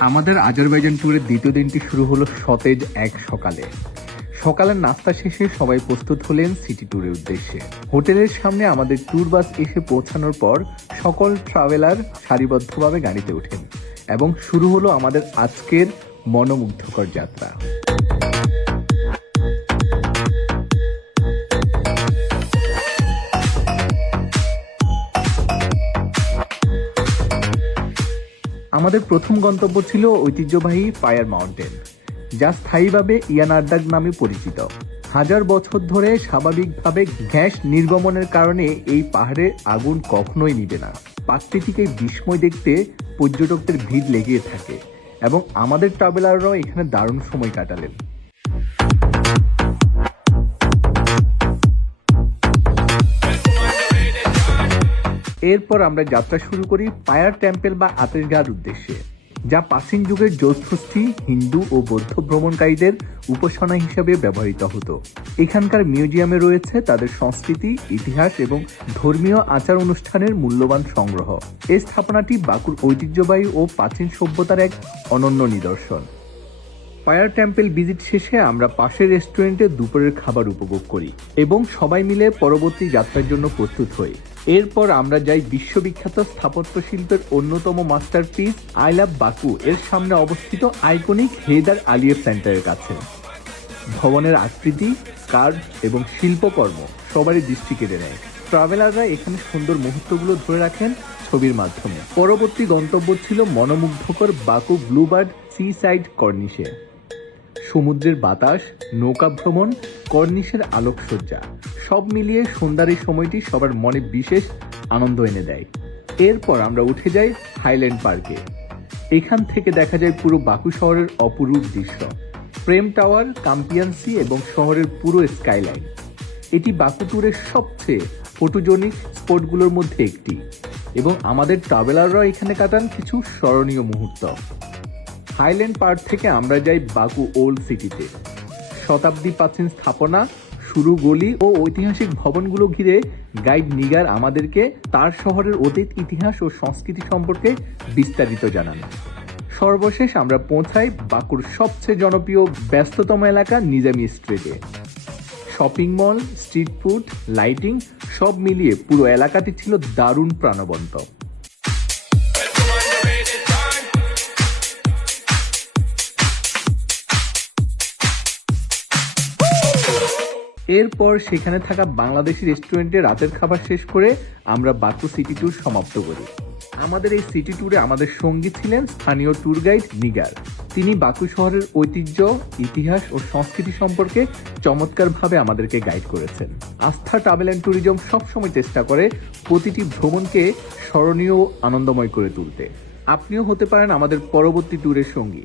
আমাদের আজারবাইজান ট্যুরের দ্বিতীয় দিনটি শুরু হলো সতেজ এক সকালে। সকালের নাস্তা শেষে সবাই প্রস্তুত হলেন সিটি ট্যুরের উদ্দেশ্যে। হোটেলের সামনে আমাদের ট্যুর বাস এসে পৌঁছানোর পর সকল ট্রাভেলার সারিবদ্ধভাবে গাড়িতে ওঠেন এবং শুরু হলো আমাদের আজকের মনোমুগ্ধকর যাত্রা। আমাদের প্রথম গন্তব্য ছিল ঐতিহ্যবাহী ফায়ার মাউন্টেন, যা স্থায়ীভাবে ইয়ানার্দাগ নামে পরিচিত। হাজার বছর ধরে স্বাভাবিকভাবে গ্যাস নির্গমনের কারণে এই পাহাড়ে আগুন কখনোই নিবে না। প্রাকৃতিক বিস্ময় দেখতে পর্যটকদের ভিড় লেগে থাকে, এবং আমাদের ট্রাভেলাররাও এখানে দারুণ সময় কাটালেন। এরপর আমরা যাত্রা শুরু করি পায়ার টেম্পল বা আতেশগার উদ্দেশ্যে, যা প্রাচীন যুগের জ্যোতিষী হিন্দু ও বৌদ্ধ ভ্রমণকারীদের উপাসনা হিসাবে ব্যবহৃত হতো। এখানকার মিউজিয়ামে রয়েছে তাদের সংস্কৃতি, ইতিহাস এবং ধর্মীয় আচার অনুষ্ঠানের মূল্যবান সংগ্রহ। এই স্থাপনাটি বাঁকুড় ঐতিহ্যবাহী ও প্রাচীন সভ্যতার এক অনন্য নিদর্শন। ফায়ার টেম্পল ভিজিট শেষে আমরা পাশের রেস্টুরেন্টে দুপুরের খাবার উপভোগ করি এবং সবাই মিলে পরবর্তী যাত্রার জন্য প্রস্তুত হই। এরপর আমরা যাই বিশ্ববিখ্যাত স্থাপত্য শিল্পের অন্যতম মাস্টারপিস, আই লাভ বাকু। এর সামনে অবস্থিত আইকনিক হেদার আলিয়ের সেন্টারের কাছে। ভবনের আকৃতি কার্ড এবং শিল্পকর্ম সবারই দৃষ্টি কেড়ে নেয়। ট্রাভেলাররা এখানে সুন্দর মুহূর্তগুলো ধরে রাখেন ছবির মাধ্যমে। পরবর্তী গন্তব্য ছিল মনোমুগ্ধকর বাকু ব্লুবার্ড সি সাইড কর্নিশে। সমুদ্রের বাতাস, নৌকা ভ্রমণ, কর্নিশের আলোকসজ্জা, সব মিলিয়ে সন্ধ্যার এই সময়টি সবার মনে বিশেষ আনন্দ এনে দেয়। এরপর আমরা উঠে যাই হাইল্যান্ড পার্কে। এখান থেকে দেখা যায় পুরো বাকু শহরের অপরূপ দৃশ্য। প্রেম টাওয়ার কাম্পিয়ান্সি এবং শহরের পুরো স্কাইলাইন। এটি বাকু ট্যুরের সবচেয়ে ফটোজনিক স্পটগুলোর মধ্যে একটি এবং আমাদের ট্রাভেলাররা এখানে কাটান কিছু স্মরণীয় মুহূর্ত। হাইল্যান্ড পার্ক থেকে আমরা যাই বাকু ওল্ড সিটিতে। শতাব্দী প্রাচীন স্থাপনা শুরু গলি ও ঐতিহাসিক ভবনগুলো ঘিরে গাইড নিগার আমাদেরকে তার শহরের অতীত ইতিহাস ও সংস্কৃতি সম্পর্কে বিস্তারিত জানান। সর্বশেষ আমরা পৌঁছাই বাকুর সবচেয়ে জনপ্রিয়, ব্যস্ততম এলাকা নিজামি স্ট্রিটে। Shopping mall, street food, lighting সব মিলিয়ে পুরো এলাকাটি ছিল দারুণ প্রাণবন্ত। এরপর সেখানে থাকা বাংলাদেশি রেস্টুরেন্টে রাতের খাবার শেষ করে আমরা বাকু সিটি ট্যুর সমাপ্ত করি। আমাদের এই সিটি ট্যুরে আমাদের সঙ্গী ছিলেন স্থানীয় ট্যুর গাইড নিগার। তিনি বাকু শহরের ঐতিহ্য, ইতিহাস ও সংস্কৃতি সম্পর্কে চমৎকারভাবে আমাদেরকে গাইড করেছেন। আস্থা ট্রাভেল অ্যান্ড ট্যুরিজম সবসময় চেষ্টা করে প্রতিটি ভ্রমণকে স্মরণীয় আনন্দময় করে তুলতে। আপনিও হতে পারেন আমাদের পরবর্তী ট্যুরের সঙ্গী।